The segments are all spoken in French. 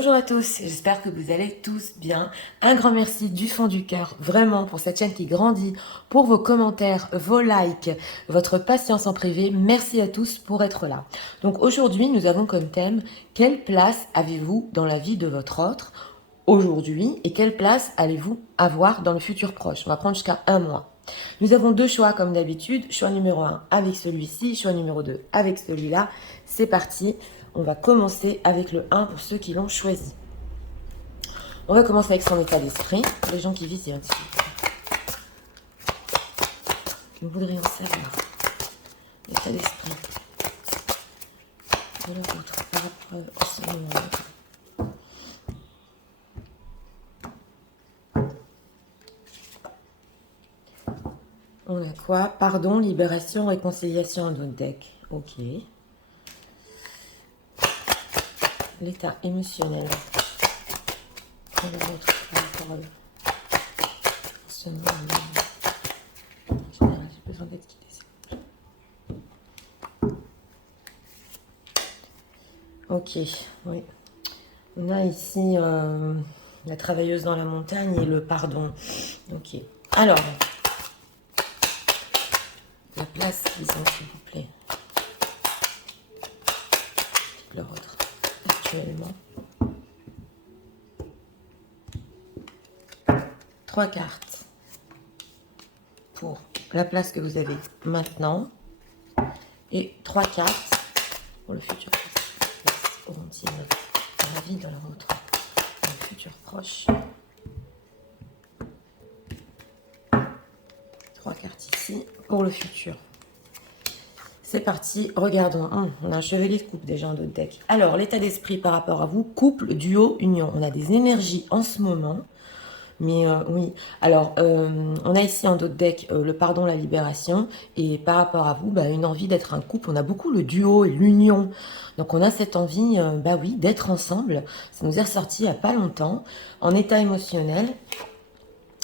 Bonjour à tous, j'espère que vous allez tous bien. Un grand merci du fond du cœur, vraiment, pour cette chaîne qui grandit, pour vos commentaires, vos likes, votre patience en privé. Merci à tous pour être là. Donc aujourd'hui, nous avons comme thème, quelle place avez-vous dans la vie de votre autre aujourd'hui et quelle place allez-vous avoir dans le futur proche? On va prendre jusqu'à un mois. Nous avons deux choix comme d'habitude, choix numéro 1 avec celui-ci, choix numéro 2 avec celui-là. C'est parti, on va commencer avec le 1 pour ceux qui l'ont choisi. On va commencer avec son état d'esprit, pour les gens qui visent ici. Nous voudrions savoir l'état d'esprit de la vôtre par rapport à ce moment. On a quoi? Pardon, libération, réconciliation en d'autres deck. Ok. L'état émotionnel de la vôtre par rapport à ce moment. En général, j'ai besoin d'être guidée. Ok, oui. On a ici la travailleuse dans la montagne et le pardon. Ok. Alors, la place qu'ils ont, s'il vous plaît. Le vôtre, actuellement. 3 cartes pour la place que vous avez maintenant. Et 3 cartes pour le futur. Auront-ils dans la vie de la vôtre, dans le futur proche. 3 cartes ici pour le futur. C'est parti, regardons. On a un chevalier de coupe déjà en d'autres decks. Alors, l'état d'esprit par rapport à vous, couple, duo, union. On a des énergies en ce moment. Mais oui, alors on a ici en d'autres decks le pardon, la libération. Et par rapport à vous, une envie d'être un couple. On a beaucoup le duo et l'union. Donc on a cette envie, oui, d'être ensemble. Ça nous est ressorti il n'y a pas longtemps. En état émotionnel.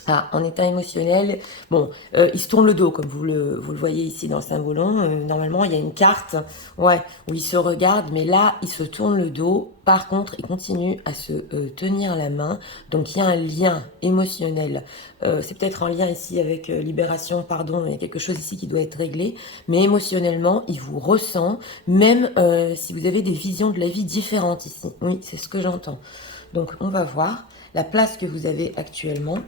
Ah, en état émotionnel, bon, il se tourne le dos, comme vous le voyez ici dans le symbolon. Normalement, il y a une carte, ouais, où il se regarde, mais là, il se tourne le dos. Par contre, il continue à se tenir la main. Donc, il y a un lien émotionnel. C'est peut-être en lien ici avec libération, pardon, il y a quelque chose ici qui doit être réglé. Mais émotionnellement, il vous ressent, même si vous avez des visions de la vie différentes ici. Oui, c'est ce que j'entends. Donc, on va voir la place que vous avez actuellement.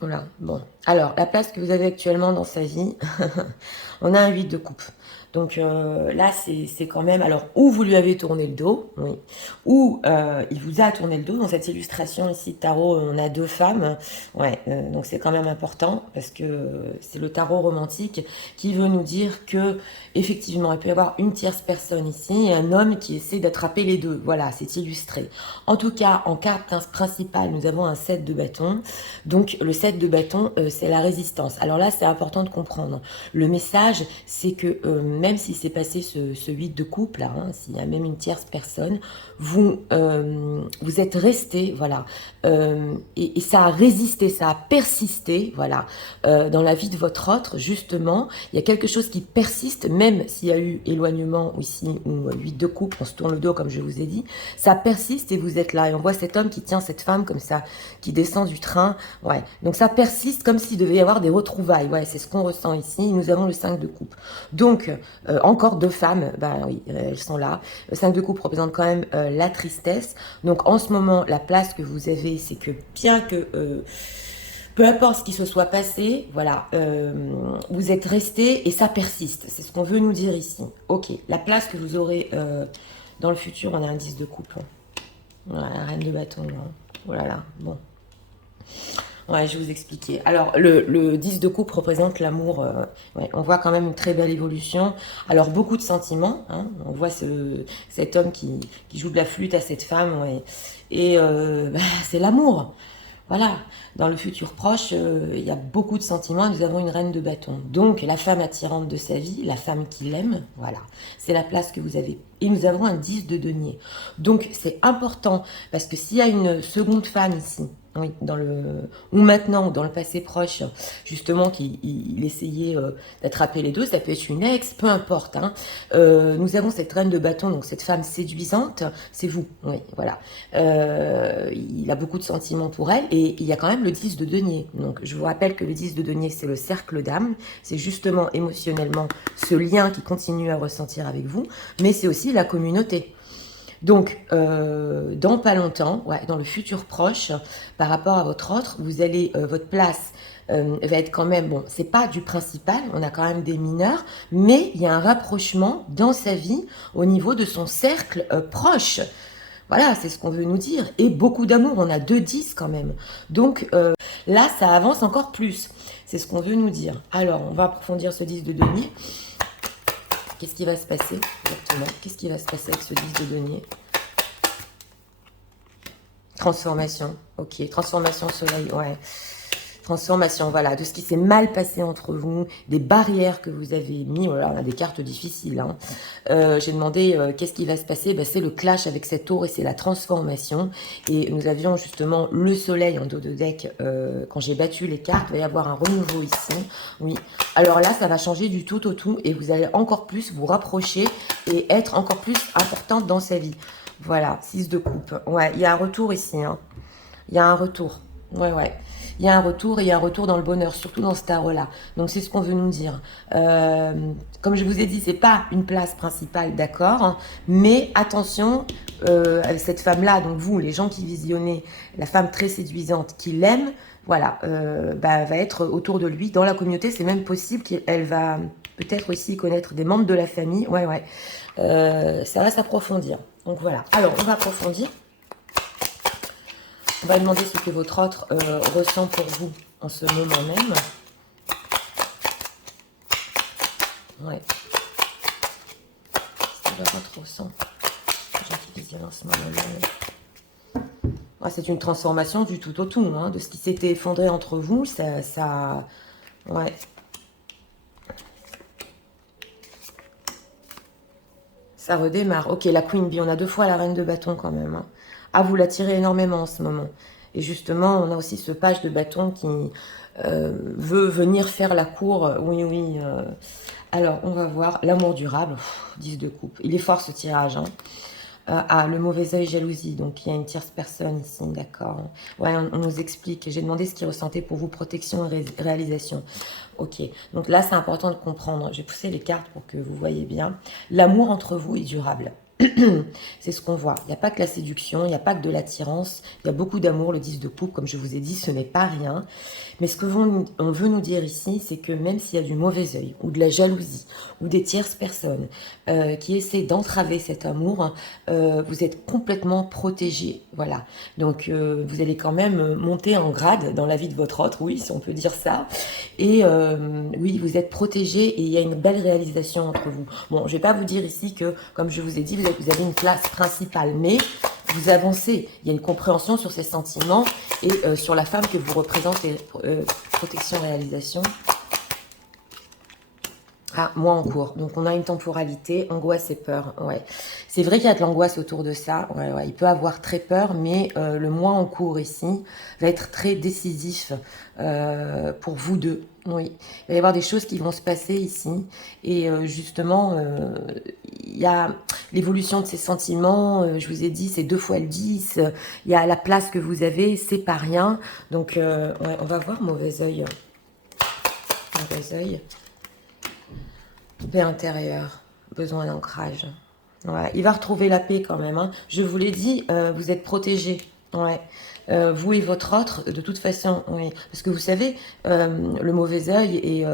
Voilà, bon. Alors, la place que vous avez actuellement dans sa vie, on a un 8 de coupe. Donc là, c'est quand même... Alors, ou vous lui avez tourné le dos, oui, ou il vous a tourné le dos. Dans cette illustration ici de tarot, on a 2 femmes. Ouais, donc c'est quand même important parce que c'est le tarot romantique qui veut nous dire que, effectivement, il peut y avoir une tierce personne ici et un homme qui essaie d'attraper les deux. Voilà, c'est illustré. En tout cas, en carte principale, nous avons un 7 de bâton. Donc, le 7 de bâton, c'est la résistance. Alors là, c'est important de comprendre. Le message, c'est que même si c'est passé ce 8 de couple, là, s'il y a même une tierce personne, vous êtes resté, voilà, et ça a résisté, ça a persisté, voilà, dans la vie de votre autre, justement, il y a quelque chose qui persiste, même s'il y a eu éloignement ici, ou 8 de couple, on se tourne le dos, comme je vous ai dit, ça persiste et vous êtes là, et on voit cet homme qui tient cette femme comme ça, qui descend du train, ouais, donc ça persiste comme s'il devait y avoir des retrouvailles, ouais, c'est ce qu'on ressent ici, nous avons le 5 de coupe. Donc, encore 2 femmes, oui, elles sont là. Le 5 de coupe représente quand même la tristesse. Donc, en ce moment, la place que vous avez, c'est que bien que... peu importe ce qui se soit passé, voilà, vous êtes resté et ça persiste. C'est ce qu'on veut nous dire ici. Ok, la place que vous aurez dans le futur, on a un 10 de coupe. Voilà, la reine de bâton. Hein. Voilà, bon. Ouais, je vais vous expliquer. Alors, le 10 de coupe représente l'amour. Ouais, on voit quand même une très belle évolution. Alors, beaucoup de sentiments. Hein, on voit cet homme qui joue de la flûte à cette femme. Ouais, et c'est l'amour. Voilà. Dans le futur proche, il y a beaucoup de sentiments. Nous avons une reine de bâton. Donc, la femme attirante de sa vie, la femme qui l'aime, voilà. C'est la place que vous avez. Et nous avons un 10 de denier. Donc, c'est important parce que s'il y a une seconde femme ici, Oui, ou maintenant, ou dans le passé proche, justement, qu'il essayait d'attraper les deux, ça peut être une ex, peu importe. Hein. Nous avons cette reine de bâton, donc cette femme séduisante, c'est vous, oui, voilà. Il a beaucoup de sentiments pour elle, et il y a quand même le 10 de denier. Donc, je vous rappelle que le 10 de denier, c'est le cercle d'âme, c'est justement émotionnellement ce lien qui continue à ressentir avec vous, mais c'est aussi la communauté. Donc, dans pas longtemps, ouais, dans le futur proche, par rapport à votre autre, vous allez, votre place va être quand même, bon, c'est pas du principal, on a quand même des mineurs, mais il y a un rapprochement dans sa vie au niveau de son cercle proche. Voilà, c'est ce qu'on veut nous dire. Et beaucoup d'amour, on a 2 10 quand même. Donc là, ça avance encore plus. C'est ce qu'on veut nous dire. Alors, on va approfondir ce 10 de denier. Qu'est-ce qui va se passer exactement? Qu'est-ce qui va se passer avec ce 10 de denier? Transformation, ok. Transformation soleil, ouais. Transformation, voilà, de ce qui s'est mal passé entre vous, des barrières que vous avez mis. Voilà, on a des cartes difficiles. Hein. J'ai demandé qu'est-ce qui va se passer. Ben, c'est le clash avec cette tour et c'est la transformation. Et nous avions justement le soleil en dos de deck. Quand j'ai battu les cartes, il va y avoir un renouveau ici. Oui. Alors là, ça va changer du tout au tout et vous allez encore plus vous rapprocher et être encore plus importante dans sa vie. Voilà, 6 de coupe. Ouais, il y a un retour ici. Hein. Il y a un retour. Ouais, ouais. Il y a un retour et il y a un retour dans le bonheur, surtout dans ce tarot-là. Donc c'est ce qu'on veut nous dire. Comme je vous ai dit, c'est pas une place principale, d'accord, hein, mais attention, avec cette femme-là, donc vous, les gens qui visionnez, la femme très séduisante qui l'aime, voilà, va être autour de lui. Dans la communauté, c'est même possible qu'elle va peut-être aussi connaître des membres de la famille. Ouais, ouais. Ça va s'approfondir. Donc voilà. Alors, on va approfondir. On va demander ce que votre autre ressent pour vous en ce moment même. Ouais. Ce que votre autre ressent. Les gens qui visionnent en ce moment même. Ouais, c'est une transformation du tout au tout. Hein, de ce qui s'était effondré entre vous, ça... Ouais. Ça redémarre. Ok, la Queen Bee, on a 2 fois la reine de bâton quand même. Hein. Ah, vous la tirez énormément en ce moment. Et justement, on a aussi ce page de bâton qui veut venir faire la cour. Oui, oui. Alors, on va voir l'amour durable. 10 de coupe. Il est fort ce tirage. Hein. Ah, le mauvais œil, jalousie. Donc, il y a une tierce personne ici, d'accord. Ouais, on nous explique. J'ai demandé ce qu'il ressentait pour vous, protection et réalisation. Ok, donc là, c'est important de comprendre. Je vais pousser les cartes pour que vous voyez bien. L'amour entre vous est durable. C'est ce qu'on voit. Il n'y a pas que la séduction, il n'y a pas que de l'attirance, il y a beaucoup d'amour, le 10 de coupe, comme je vous ai dit, ce n'est pas rien. Mais ce que on veut nous dire ici, c'est que même s'il y a du mauvais œil, ou de la jalousie, ou des tierces personnes qui essaient d'entraver cet amour, vous êtes complètement protégé. Voilà. Donc, vous allez quand même monter en grade dans la vie de votre autre, oui, si on peut dire ça. Et oui, vous êtes protégé et il y a une belle réalisation entre vous. Bon, je ne vais pas vous dire ici que, comme je vous ai dit, vous avez une place principale, mais vous avancez. Il y a une compréhension sur ces sentiments et sur la femme que vous représentez. Protection, réalisation. Ah, moi en cours. Donc, on a une temporalité, angoisse et peur. Ouais. C'est vrai qu'il y a de l'angoisse autour de ça. Ouais, ouais. Il peut avoir très peur, mais le mois en cours ici va être très décisif pour vous deux. Oui. Il va y avoir des choses qui vont se passer ici. Et justement, il y a l'évolution de ces sentiments. Je vous ai dit, c'est 2 fois le 10. Il y a la place que vous avez, c'est pas rien. Donc, ouais, on va voir mauvais œil. Mauvais œil. Paix intérieure, besoin d'ancrage. Ouais, il va retrouver la paix quand même. Hein. Je vous l'ai dit, vous êtes protégés. Ouais. Vous et votre autre, de toute façon, oui. Parce que vous savez, le mauvais œil et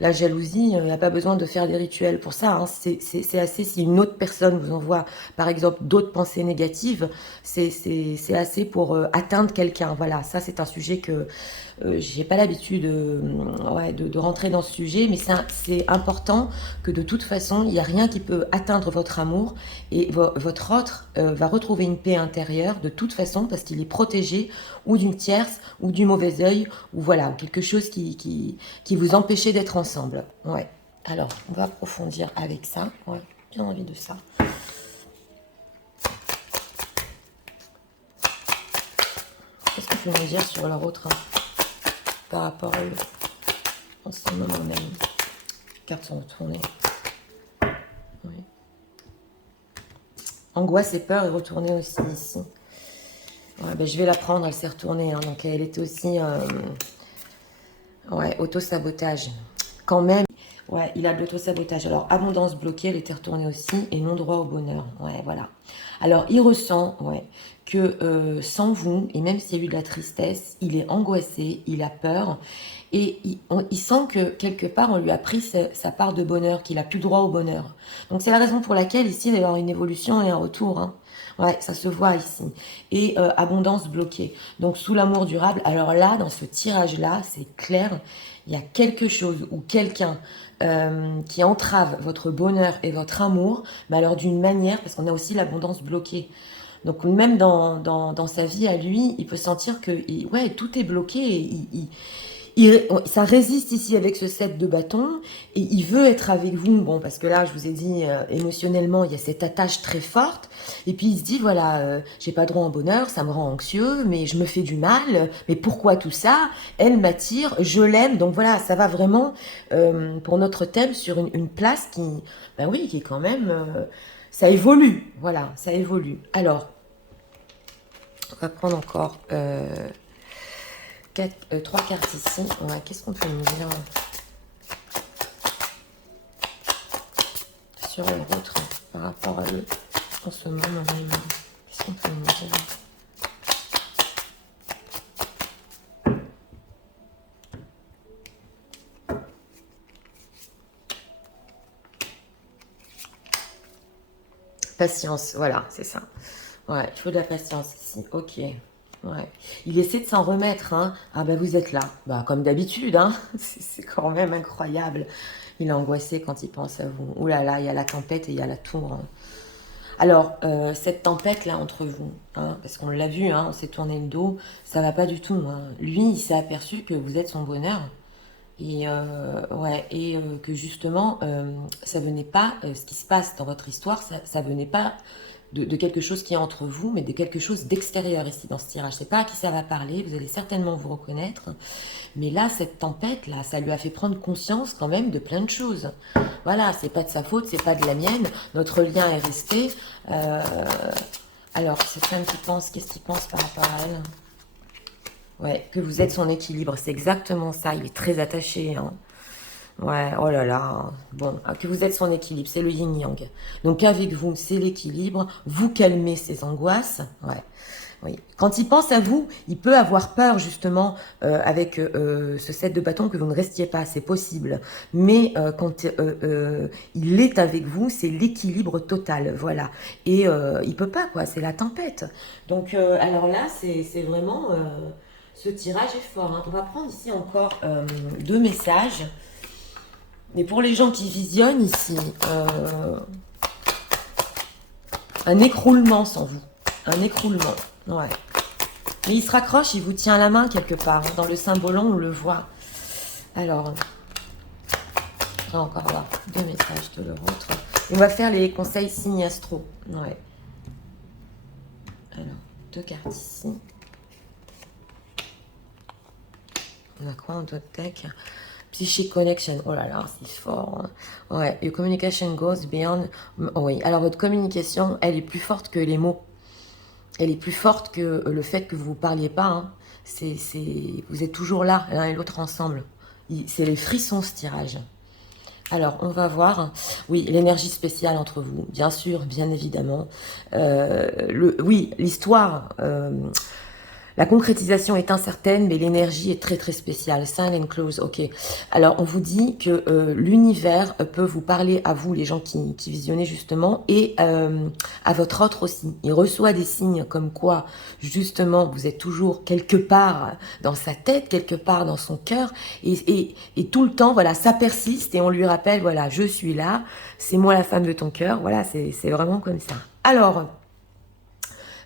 la jalousie, il n'y a pas besoin de faire des rituels pour ça. Hein. C'est assez, si une autre personne vous envoie, par exemple, d'autres pensées négatives, c'est assez pour atteindre quelqu'un. Voilà, ça c'est un sujet que j'ai pas l'habitude ouais, de rentrer dans ce sujet, mais c'est important que de toute façon, il n'y a rien qui peut atteindre votre amour et votre autre va retrouver une paix intérieure de toute façon parce qu'il est protégé ou d'une tierce ou du mauvais œil ou voilà, quelque chose qui vous empêchait d'être ensemble. Ouais. Alors, on va approfondir avec ça. Ouais, bien envie de ça. Qu'est-ce que peut me dire sur leur autre par rapport à eux en ce moment même? Les cartes sont retournées. Oui. Angoisse et peur est retournée aussi ici. Ouais, ben, je vais la prendre, elle s'est retournée. Hein, donc elle était aussi... ouais, auto-sabotage. Quand même. Ouais, il a de l'auto-sabotage. Alors, abondance bloquée, elle était retournée aussi. Et non-droit au bonheur. Ouais, voilà. Alors, il ressent, ouais, que sans vous, et même s'il y a eu de la tristesse, il est angoissé, il a peur. Et il sent que, quelque part, on lui a pris sa part de bonheur, qu'il a plus droit au bonheur. Donc, c'est la raison pour laquelle, ici, il va y avoir une évolution et un retour. Hein. Ouais, ça se voit ici. Et abondance bloquée. Donc, sous l'amour durable. Alors là, dans ce tirage-là, c'est clair, il y a quelque chose ou quelqu'un qui entrave votre bonheur et votre amour, mais alors d'une manière, parce qu'on a aussi l'abondance bloquée. Donc même dans sa vie à lui, il peut sentir que ouais, tout est bloqué. Et ça résiste ici avec ce 7 de bâton et il veut être avec vous. Bon, parce que là, je vous ai dit, émotionnellement, il y a cette attache très forte. Et puis il se dit, voilà, j'ai pas droit au bonheur, ça me rend anxieux, mais je me fais du mal. Mais pourquoi tout ça? Elle m'attire, je l'aime. Donc voilà, ça va vraiment, pour notre thème, sur une place qui, ben oui, qui est quand même... ça évolue, voilà, ça évolue. Alors, on va prendre encore... 3 cartes ici. Ouais, qu'est-ce qu'on peut nous dire sur l'autre par rapport à eux en ce moment même? Qu'est-ce qu'on peut nous dire? Patience, voilà, c'est ça. Ouais, il faut de la patience ici. Ok. Ouais. Il essaie de s'en remettre, hein. Ah ben vous êtes là. Bah comme d'habitude, hein. C'est quand même incroyable. Il est angoissé quand il pense à vous. Ouh là là, il y a la tempête et il y a la tour. Hein. Alors, cette tempête-là entre vous, hein, parce qu'on l'a vu, hein, on s'est tourné le dos, ça va pas du tout. Hein. Lui, il s'est aperçu que vous êtes son bonheur. Et, ouais, et que justement, ça venait pas, ce qui se passe dans votre histoire, ça venait pas de quelque chose qui est entre vous, mais de quelque chose d'extérieur ici dans ce tirage. Je sais pas à qui ça va parler, vous allez certainement vous reconnaître. Mais là, cette tempête-là, ça lui a fait prendre conscience quand même de plein de choses. Voilà, c'est pas de sa faute, c'est pas de la mienne. Notre lien est resté. Alors, cette femme qui pense, qu'est-ce qu'il pense par rapport à elle? Ouais, que vous êtes son équilibre, c'est exactement ça. Il est très attaché. Hein. Ouais, oh là là. Bon, que vous êtes son équilibre, c'est le yin-yang. Donc avec vous, c'est l'équilibre. Vous calmez ses angoisses. Ouais. Oui. Quand il pense à vous, il peut avoir peur justement avec ce 7 de bâton que vous ne restiez pas, c'est possible. Mais quand il est avec vous, c'est l'équilibre total, voilà. Et il peut pas quoi, c'est la tempête. Donc alors là, c'est vraiment ce tirage est fort. Hein. On va prendre ici encore 2 messages. Mais pour les gens qui visionnent ici, un écroulement sans vous, un écroulement. Ouais. Mais il se raccroche, il vous tient la main quelque part. Dans le symbolon, on le voit. Alors, on va encore voir 2 messages de leur autre. On va faire les conseils signes astro. Ouais. Alors, 2 cartes ici. On a quoi en d'autres deck? Psychic connection. Oh là là, c'est fort. Hein. Ouais. Your communication goes beyond. Oh oui. Alors, votre communication, elle est plus forte que les mots. Elle est plus forte que le fait que vous ne parliez pas. Hein. Vous êtes toujours là, l'un et l'autre ensemble. C'est les frissons, ce tirage. Alors, on va voir. Oui, l'énergie spéciale entre vous, bien sûr, bien évidemment. Oui, l'histoire, la concrétisation est incertaine, mais l'énergie est très très spéciale. Silent close, ok. Alors, on vous dit que l'univers peut vous parler à vous, les gens qui visionnez justement, et à votre autre aussi. Il reçoit des signes comme quoi, justement, vous êtes toujours quelque part dans sa tête, quelque part dans son cœur, et tout le temps, voilà, ça persiste, et on lui rappelle, voilà, je suis là, c'est moi la femme de ton cœur, voilà, c'est vraiment comme ça. Alors...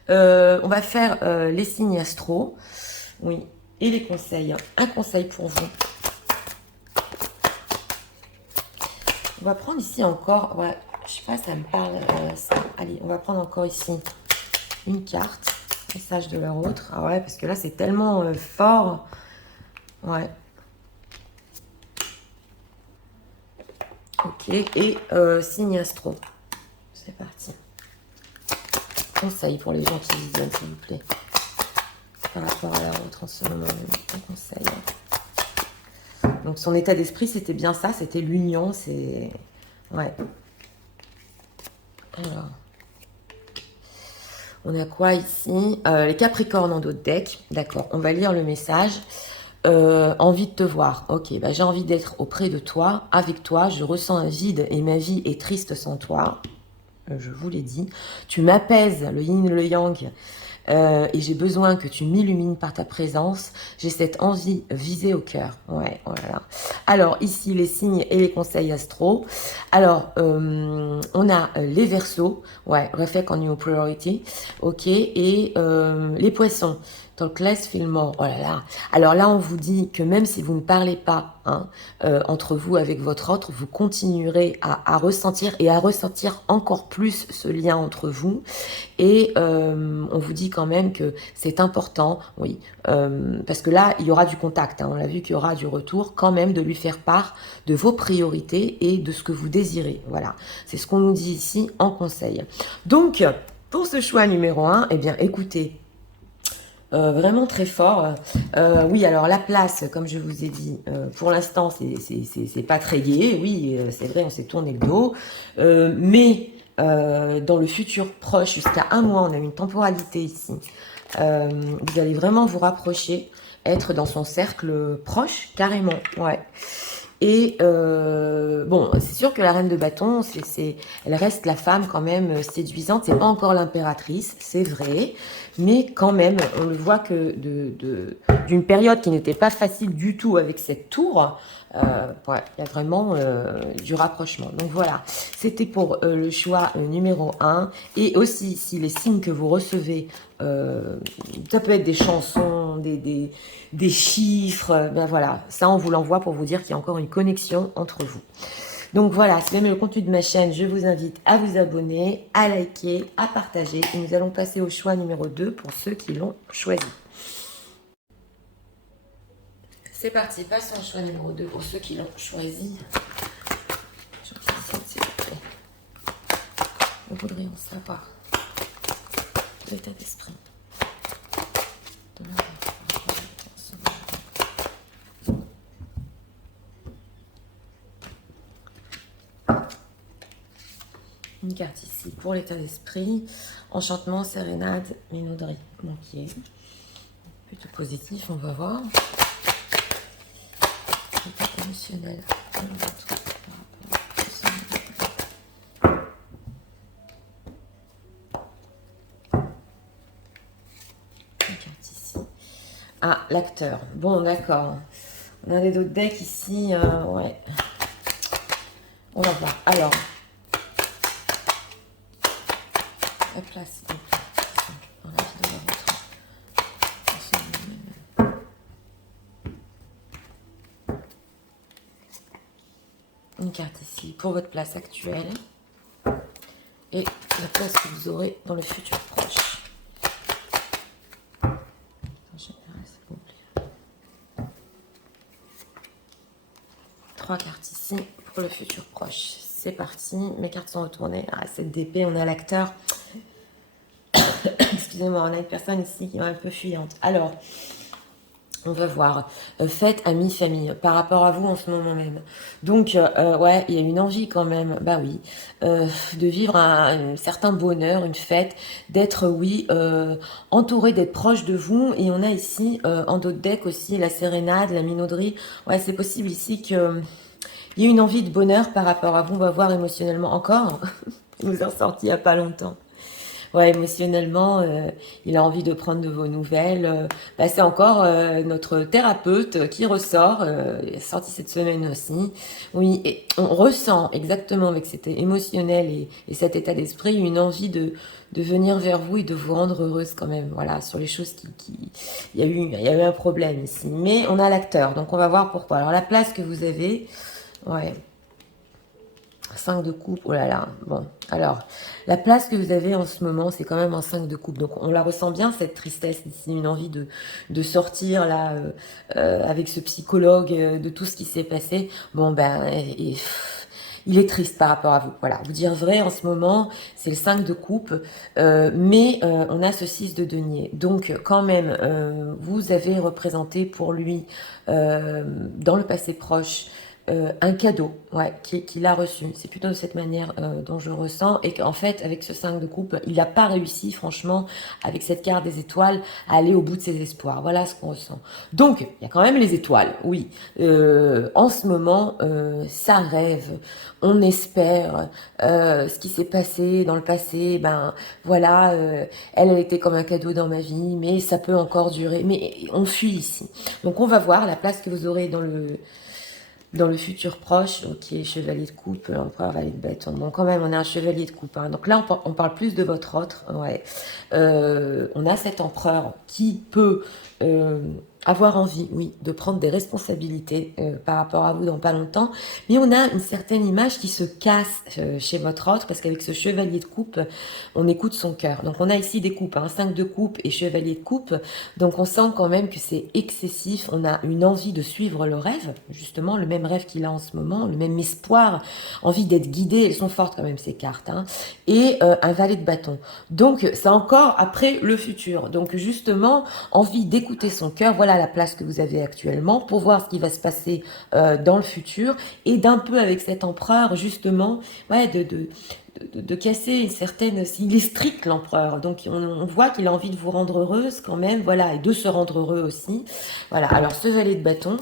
on va faire les signes astro, oui, et les conseils. Un conseil pour vous. On va prendre ici encore, ouais, je sais pas, ça me parle, ça. Allez, on va prendre encore ici une carte. Message de leur autre. Ah ouais, parce que là, c'est tellement fort. Ouais. Ok. Et signe astro. C'est parti. Conseil pour les gens qui visionnent, s'il vous plaît. Par rapport à la autre en ce moment. Un conseil. Donc, son état d'esprit, c'était bien ça. C'était l'union. C'est... Ouais. Alors... On a quoi ici? Les Capricornes en d'autres decks. D'accord, on va lire le message. Envie de te voir. Ok, bah, j'ai envie d'être auprès de toi, avec toi. Je ressens un vide et ma vie est triste sans toi. Je vous l'ai dit. Tu m'apaises, le yin et le yang. Et j'ai besoin que tu m'illumines par ta présence. J'ai cette envie visée au cœur. Ouais, voilà. Alors, ici, les signes et les conseils astro. Alors, on a les Verseaux. Ouais, reflect on your priority. Ok, et les Poissons. Donc, let's feel more. Oh là là. Alors là, on vous dit que même si vous ne parlez pas hein, entre vous avec votre autre, vous continuerez à ressentir et à ressentir encore plus ce lien entre vous. Et on vous dit quand même que c'est important, oui, parce que là, il y aura du contact. Hein, on l'a vu qu'il y aura du retour, quand même, de lui faire part de vos priorités et de ce que vous désirez. Voilà, c'est ce qu'on nous dit ici en conseil. Donc, pour ce choix numéro 1, eh bien, écoutez, vraiment très fort. Oui, alors la place, comme je vous ai dit, pour l'instant, c'est pas très gai. Oui, c'est vrai, on s'est tourné le dos. Mais dans le futur proche, jusqu'à un mois, on a une temporalité ici. Vous allez vraiment vous rapprocher, être dans son cercle proche, carrément. Ouais. Et bon, c'est sûr que la reine de bâton, elle reste la femme quand même séduisante. C'est pas encore l'impératrice, c'est vrai, mais quand même, on le voit que d'une période qui n'était pas facile du tout avec cette tour. Ouais, il y a vraiment du rapprochement. Donc voilà, c'était pour le choix numéro 1. Et aussi, si les signes que vous recevez, ça peut être des chansons, des chiffres, ben voilà, ça on vous l'envoie pour vous dire qu'il y a encore une connexion entre vous. Donc voilà, si vous aimez le contenu de ma chaîne, je vous invite à vous abonner, à liker, à partager. Et nous allons passer au choix numéro 2 pour ceux qui l'ont choisi. C'est parti, passons au choix numéro 2 pour ceux qui l'ont choisi. S'il vous plaît. Nous voudrions savoir l'état d'esprit. Une carte ici pour l'état d'esprit. Enchantement, sérénade, minauderie. Manquier. Plutôt positif, on va voir. L'état émotionnel. Une carte ici. Ah, l'acteur. Bon, d'accord. On a d'autres decks ici. Ouais. On va voir. Alors. La place. Une carte ici pour votre place actuelle. Et la place que vous aurez dans le futur proche. En général, c'est compliqué. 3 cartes ici pour le futur proche. C'est parti, mes cartes sont retournées. Ah, cette d'épée, on a l'acteur. Excusez-moi, on a une personne ici qui est un peu fuyante. Alors, on va voir. Fête, amis, famille, par rapport à vous en ce moment même. Donc, ouais, il y a une envie quand même, bah oui, de vivre un certain bonheur, une fête, d'être, oui, entouré, d'être proche de vous. Et on a ici, en d'autres decks aussi, la sérénade, la minauderie. Ouais, c'est possible ici que... il y a une envie de bonheur par rapport à vous, on va voir émotionnellement encore. Il nous est ressorti il n'y a pas longtemps. Ouais, émotionnellement, il a envie de prendre de vos nouvelles. Bah, c'est encore notre thérapeute qui ressort, il est sorti cette semaine aussi. Oui, et on ressent exactement avec cet émotionnel et cet état d'esprit une envie de venir vers vous et de vous rendre heureuse quand même. Voilà, sur les choses il y a eu un problème ici. Mais on a l'acteur, donc on va voir pourquoi. Alors la place que vous avez, ouais. 5 de coupe, oh là là, bon. Alors, la place que vous avez en ce moment, c'est quand même un 5 de coupe. Donc, on la ressent bien, cette tristesse ici, une envie de sortir, là, avec ce psychologue, de tout ce qui s'est passé. Bon, ben, il est triste par rapport à vous. Voilà, vous dire vrai, en ce moment, c'est le 5 de coupe, mais on a ce 6 de denier. Donc, quand même, vous avez représenté pour lui, dans le passé proche, un cadeau, ouais, qu'il a reçu. C'est plutôt de cette manière dont je ressens. Et qu'en fait, avec ce 5 de coupe, il n'a pas réussi, franchement, avec cette carte des étoiles, à aller au bout de ses espoirs. Voilà ce qu'on ressent. Donc, il y a quand même les étoiles, oui. En ce moment, ça rêve. On espère ce qui s'est passé dans le passé. Ben, voilà, elle était comme un cadeau dans ma vie, mais ça peut encore durer. Mais on fuit ici. Donc, on va voir la place que vous aurez dans le futur proche, qui est chevalier de coupe, l'empereur, valet de bâton. Bon, quand même, on a un chevalier de coupe. Hein. Donc là, on parle plus de votre autre. Ouais. On a cet empereur qui peut avoir envie, oui, de prendre des responsabilités par rapport à vous dans pas longtemps. Mais on a une certaine image qui se casse chez votre autre, parce qu'avec ce chevalier de coupe, on écoute son cœur. Donc on a ici des coupes, hein, 5 de coupe et chevalier de coupe. Donc on sent quand même que c'est excessif. On a une envie de suivre le rêve, justement, le même rêve qu'il a en ce moment, le même espoir, envie d'être guidé. Elles sont fortes quand même, ces cartes. Hein, et un valet de bâton. Donc c'est encore après le futur. Donc justement, envie d'écouter son cœur. Voilà la place que vous avez actuellement pour voir ce qui va se passer dans le futur. Et d'un peu avec cet empereur, justement, ouais, de casser une certaine... Il est strict, l'empereur. Donc, on voit qu'il a envie de vous rendre heureuse quand même. Voilà, et de se rendre heureux aussi. Voilà, alors ce valet de bâton.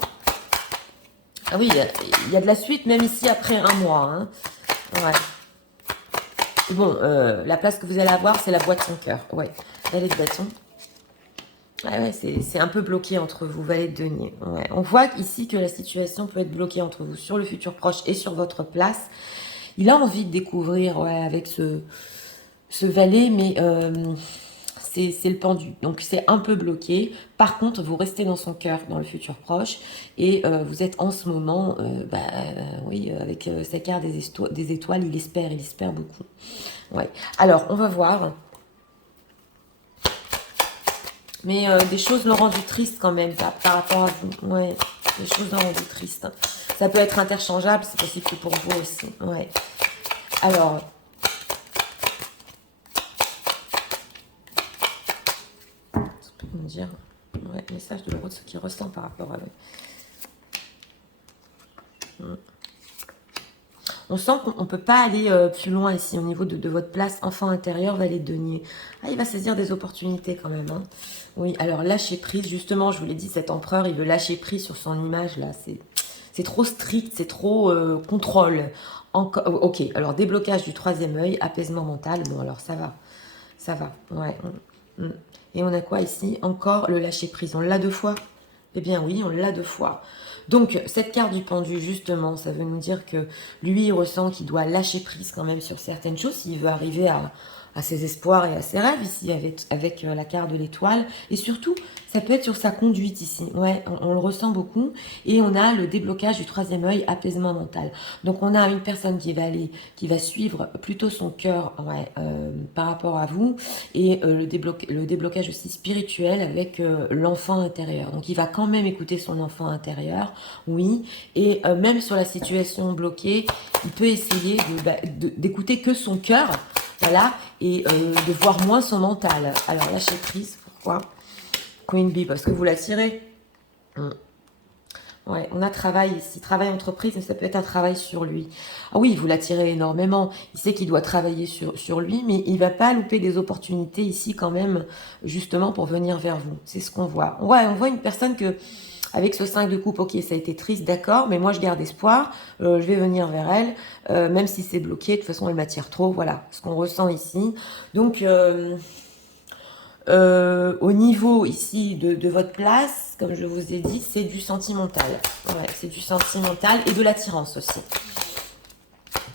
Ah oui, il y a de la suite, même ici, après un mois. Hein. Ouais. Bon, la place que vous allez avoir, c'est la boîte son cœur. Ouais, valet de bâton. Ah ouais, c'est un peu bloqué entre vous, valet de denier. Ouais. On voit ici que la situation peut être bloquée entre vous sur le futur proche et sur votre place. Il a envie de découvrir, ouais, avec ce valet, mais c'est le pendu. Donc c'est un peu bloqué. Par contre, vous restez dans son cœur, dans le futur proche. Et vous êtes en ce moment, oui, avec sa carte des étoiles, il espère beaucoup. Ouais. Alors, on va voir. Mais des choses l'ont rendu triste quand même, par rapport à vous. Ouais, des choses l'ont rendu triste. Ça peut être interchangeable, c'est possible que pour vous aussi. Ouais. Alors, ça peut me dire, ouais, message de l'euro de ce qu'il ressent par rapport à lui. On sent qu'on ne peut pas aller plus loin ici au niveau de votre place enfant intérieur, valet de denier. Ah, il va saisir des opportunités quand même. Hein. Oui, alors lâcher prise, justement, je vous l'ai dit, cet empereur, il veut lâcher prise sur son image là. C'est trop strict, c'est trop contrôle. Ok, alors déblocage du troisième œil, apaisement mental. Bon, alors ça va. Ça va, ouais. Et on a quoi ici? Encore le lâcher prise. On l'a 2 fois? Eh bien oui, on l'a 2 fois. Donc, cette carte du pendu, justement, ça veut nous dire que lui, il ressent qu'il doit lâcher prise quand même sur certaines choses s'il veut arriver à ses espoirs et à ses rêves ici avec la carte de l'étoile. Et surtout, ça peut être sur sa conduite ici. Ouais, on le ressent beaucoup. Et on a le déblocage du troisième œil, apaisement mental. Donc, on a une personne qui va suivre plutôt son cœur, ouais, par rapport à vous. Et le déblocage aussi spirituel avec l'enfant intérieur. Donc, il va quand même écouter son enfant intérieur, oui. Et même sur la situation bloquée, il peut essayer d'écouter que son cœur, voilà, et de voir moins son mental. Alors, lâcher prise, pourquoi? Queen Bee, parce que vous l'attirez. Ouais, on a travail ici, travail entreprise, mais ça peut être un travail sur lui. Ah oui, vous l'attirez énormément. Il sait qu'il doit travailler sur lui, mais il va pas louper des opportunités ici quand même, justement pour venir vers vous. C'est ce qu'on voit. Ouais, on voit une personne que, avec ce 5 de coupe, ok, ça a été triste, d'accord, mais moi je garde espoir, je vais venir vers elle, même si c'est bloqué, de toute façon elle m'attire trop, voilà, ce qu'on ressent ici. Donc, au niveau ici de votre place, comme je vous ai dit, c'est du sentimental. Ouais, c'est du sentimental et de l'attirance aussi.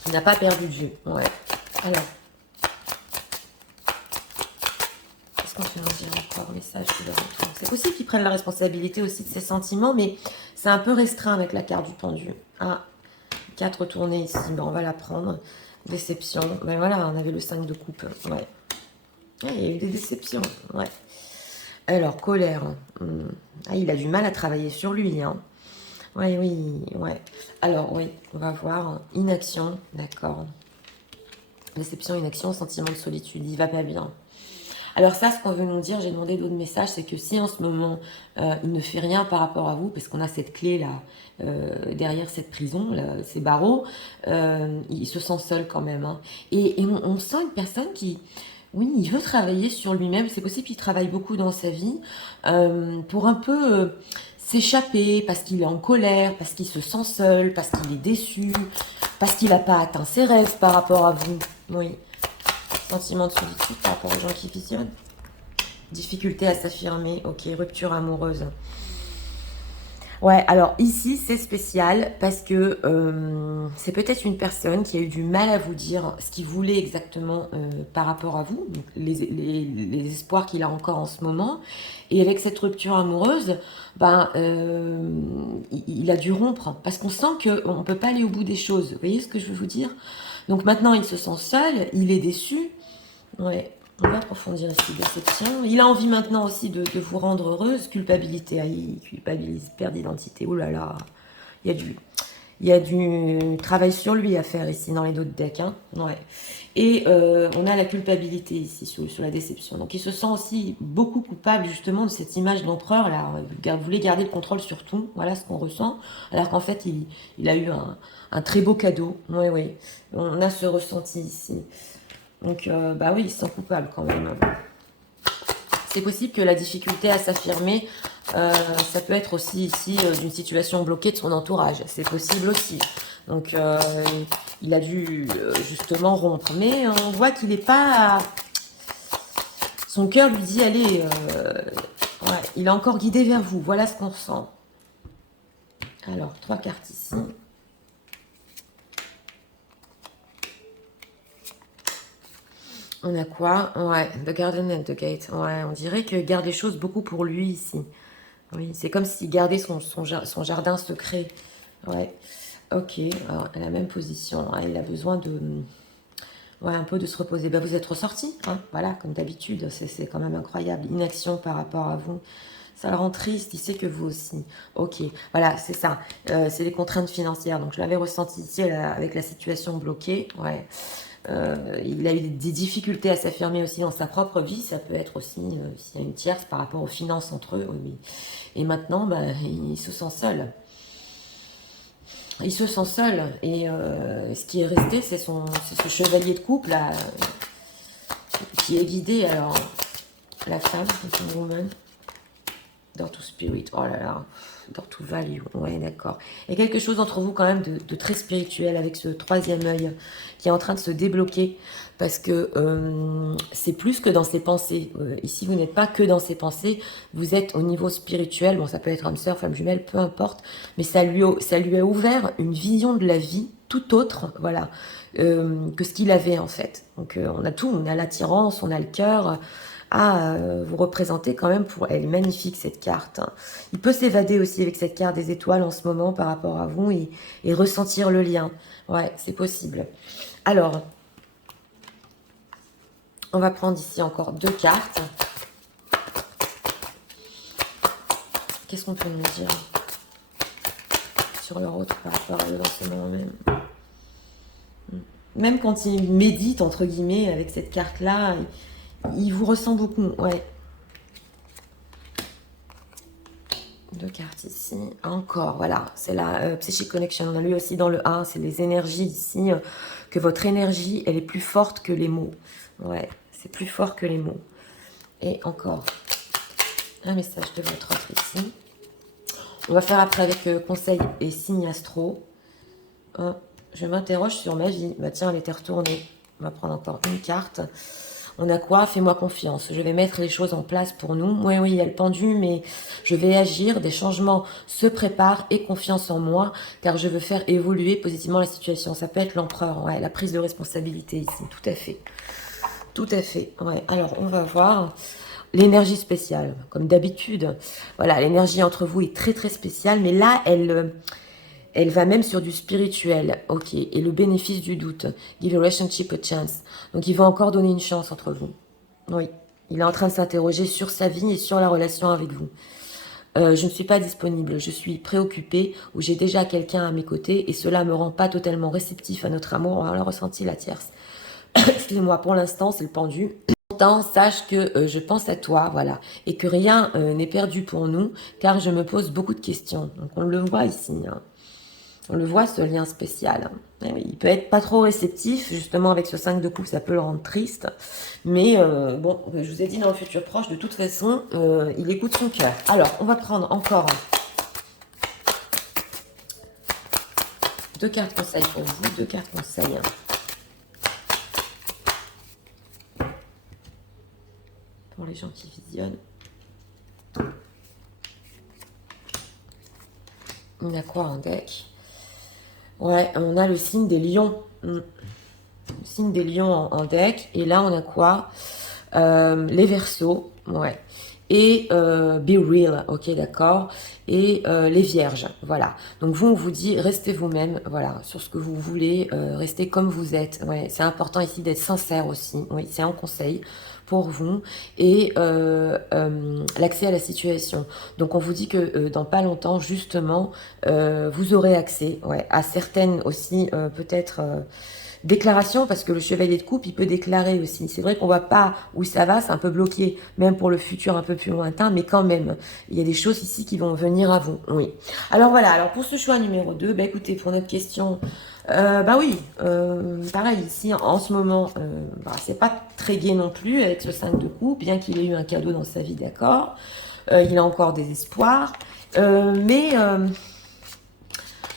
Qui n'a pas perdu de vue. Ouais. Alors. Qu'est-ce qu'on fait en dire encore? Message de leur retour. C'est possible qu'ils prennent la responsabilité aussi de ses sentiments, mais c'est un peu restreint avec la carte du pendu. Ah, 4 retournée ici, ben, on va la prendre. Déception, ben voilà, on avait le 5 de coupe, ouais. Il y a eu des déceptions, ouais. Alors, colère. Ah, il a du mal à travailler sur lui, hein. Oui, oui, ouais. Alors, oui, on va voir. Inaction, d'accord. Déception, inaction, sentiment de solitude. Il va pas bien. Alors ça, ce qu'on veut nous dire, j'ai demandé d'autres messages, c'est que si en ce moment, il ne fait rien par rapport à vous, parce qu'on a cette clé-là, derrière cette prison, là, ces barreaux, il se sent seul quand même, hein. Et on sent une personne qui, oui, il veut travailler sur lui-même. C'est possible qu'il travaille beaucoup dans sa vie pour un peu s'échapper, parce qu'il est en colère, parce qu'il se sent seul, parce qu'il est déçu, parce qu'il n'a pas atteint ses rêves par rapport à vous. Oui. Sentiment de solitude par rapport aux gens qui visionnent. Difficulté à s'affirmer. Ok, rupture amoureuse. Ouais, alors ici, c'est spécial parce que c'est peut-être une personne qui a eu du mal à vous dire ce qu'il voulait exactement par rapport à vous, donc les espoirs qu'il a encore en ce moment. Et avec cette rupture amoureuse, ben, il a dû rompre parce qu'on sent qu'on ne peut pas aller au bout des choses. Vous voyez ce que je veux vous dire? Donc maintenant, il se sent seul, il est déçu. Ouais, on va approfondir ici, déception. Il a envie maintenant aussi de vous rendre heureuse. Culpabilité, ah, il culpabilise, perte d'identité. Ouh là là, il y a du travail sur lui à faire ici dans les dos de deck. Hein. Ouais. Et on a la culpabilité ici sur la déception. Donc il se sent aussi beaucoup coupable justement de cette image d'empereur. Là, vous voulez garder le contrôle sur tout. Voilà ce qu'on ressent. Alors qu'en fait, il a eu un très beau cadeau. Oui, oui. On a ce ressenti ici. Donc, bah oui, il se sent coupable quand même. C'est possible que la difficulté à s'affirmer, ça peut être aussi ici d'une situation bloquée de son entourage. C'est possible aussi. Donc, il a dû justement rompre. Mais on voit qu'il n'est pas... Son cœur lui dit, allez, ouais, il est encore guidé vers vous. Voilà ce qu'on ressent. Alors, 3 cartes ici. On a quoi? Ouais, The Garden and the Gate. Ouais, on dirait qu'il garde les choses beaucoup pour lui ici. Oui, c'est comme s'il gardait son jardin secret. Ouais, ok. Alors, à la même position. Ah, il a besoin de... Ouais, un peu de se reposer. Ben, vous êtes ressorti, hein, voilà, comme d'habitude. C'est quand même incroyable. Inaction par rapport à vous. Ça le rend triste, il sait que vous aussi. Ok, voilà, c'est ça. C'est les contraintes financières. Donc, je l'avais ressenti ici avec la situation bloquée. Ouais. Il a eu des difficultés à s'affirmer aussi dans sa propre vie. Ça peut être aussi s'il y a une tierce par rapport aux finances entre eux. Oui. Et maintenant, bah, il se sent seul. Il se sent seul. Et ce qui est resté, c'est ce chevalier de couple là, qui est guidé. Alors, la femme, c'est une woman. Door to Spirit, oh là là, Door to Value, ouais d'accord. Il y a quelque chose entre vous quand même de très spirituel avec ce troisième œil qui est en train de se débloquer parce que c'est plus que dans ses pensées. Ici, vous n'êtes pas que dans ses pensées, vous êtes au niveau spirituel, bon ça peut être âme sœur, femme jumelle, peu importe, mais ça lui a ouvert une vision de la vie tout autre, voilà, que ce qu'il avait en fait. Donc on a tout, on a l'attirance, on a le cœur, vous représentez quand même pour... Elle est magnifique cette carte. Hein. Il peut s'évader aussi avec cette carte des étoiles en ce moment par rapport à vous et ressentir le lien. Ouais, c'est possible. Alors, on va prendre ici encore 2 cartes. Qu'est-ce qu'on peut nous dire sur leur autre par rapport à eux dans ce moment même? Même quand il médite, entre guillemets, avec cette carte-là, il vous ressent beaucoup, ouais. 2 cartes ici, encore, voilà, c'est la Psychic Connection, on a lu aussi dans le 1, c'est les énergies ici, que votre énergie, elle est plus forte que les mots, ouais, c'est plus fort que les mots. Et encore, un message de votre autre ici. On va faire après avec conseil et signe astro. Je m'interroge sur ma vie, bah tiens, elle était retournée, on va prendre encore une carte. On a quoi? Fais-moi confiance. Je vais mettre les choses en place pour nous. Oui, oui, il y a le pendu, mais je vais agir. Des changements se préparent et confiance en moi, car je veux faire évoluer positivement la situation. Ça peut être l'empereur, ouais, la prise de responsabilité ici. Tout à fait. Tout à fait. Ouais. Alors, on va voir l'énergie spéciale, comme d'habitude. Voilà, l'énergie entre vous est très, très spéciale, mais là, elle Elle va même sur du spirituel. Ok. Et le bénéfice du doute. Give a relationship a chance. Donc, il va encore donner une chance entre vous. Oui. Il est en train de s'interroger sur sa vie et sur la relation avec vous. Je ne suis pas disponible, je suis préoccupée ou j'ai déjà quelqu'un à mes côtés et cela me rend pas totalement réceptif à notre amour. On l'a ressenti la tierce. Excusez-moi, pour l'instant, c'est le pendu. Pourtant, sache que je pense à toi, voilà, et que rien n'est perdu pour nous, car je me pose beaucoup de questions. Donc, on le voit ici, hein. On le voit, ce lien spécial. Il peut être pas trop réceptif, justement, avec ce 5 de coupe, ça peut le rendre triste. Mais bon, je vous ai dit, dans le futur proche, de toute façon, il écoute son cœur. Alors, on va prendre encore 2 cartes conseils pour vous, 2 cartes conseils. Pour les gens qui visionnent. On a quoi en deck? Ouais, on a le signe des lions. Le signe des lions en deck. Et là, on a quoi? Les Verseaux. Ouais. Et Be Real. Ok, d'accord. Et les Vierges. Voilà. Donc, vous, on vous dit, restez vous-même. Voilà. Sur ce que vous voulez. Restez comme vous êtes. Ouais. C'est important ici d'être sincère aussi. Oui, c'est un conseil pour vous et l'accès à la situation. Donc on vous dit que dans pas longtemps justement vous aurez accès à certaines aussi peut-être déclaration, parce que le chevalier de coupe, il peut déclarer aussi. C'est vrai qu'on voit pas où ça va, c'est un peu bloqué, même pour le futur un peu plus lointain, mais quand même, il y a des choses ici qui vont venir à vous. Oui. Alors voilà, alors pour ce choix numéro 2, bah écoutez, pour notre question, bah oui, pareil, ici, en ce moment, bah, c'est pas très gai non plus avec ce 5 de coupe, bien qu'il ait eu un cadeau dans sa vie, d'accord. Il a encore des espoirs, mais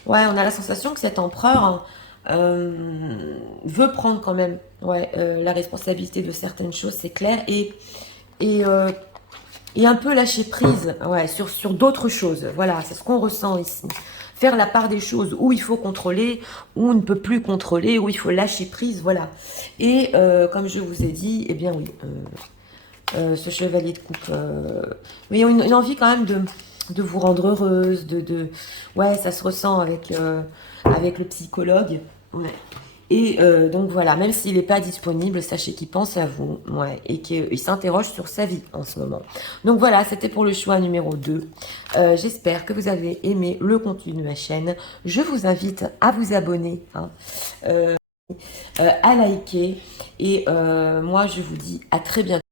ouais, on a la sensation que cet empereur veut prendre quand même la responsabilité de certaines choses, c'est clair, et un peu lâcher prise sur d'autres choses. Voilà, c'est ce qu'on ressent ici. Faire la part des choses où il faut contrôler, où on ne peut plus contrôler, où il faut lâcher prise, voilà. Et comme je vous ai dit, eh bien oui, ce chevalier de coupe, oui, une envie quand même de vous rendre heureuse, ouais, ça se ressent avec le psychologue, ouais. Et donc voilà, même s'il n'est pas disponible, sachez qu'il pense à vous, ouais, et qu'il s'interroge sur sa vie en ce moment. Donc voilà, c'était pour le choix numéro 2. J'espère que vous avez aimé le contenu de ma chaîne. Je vous invite à vous abonner, hein, à liker. Et moi, je vous dis à très bientôt.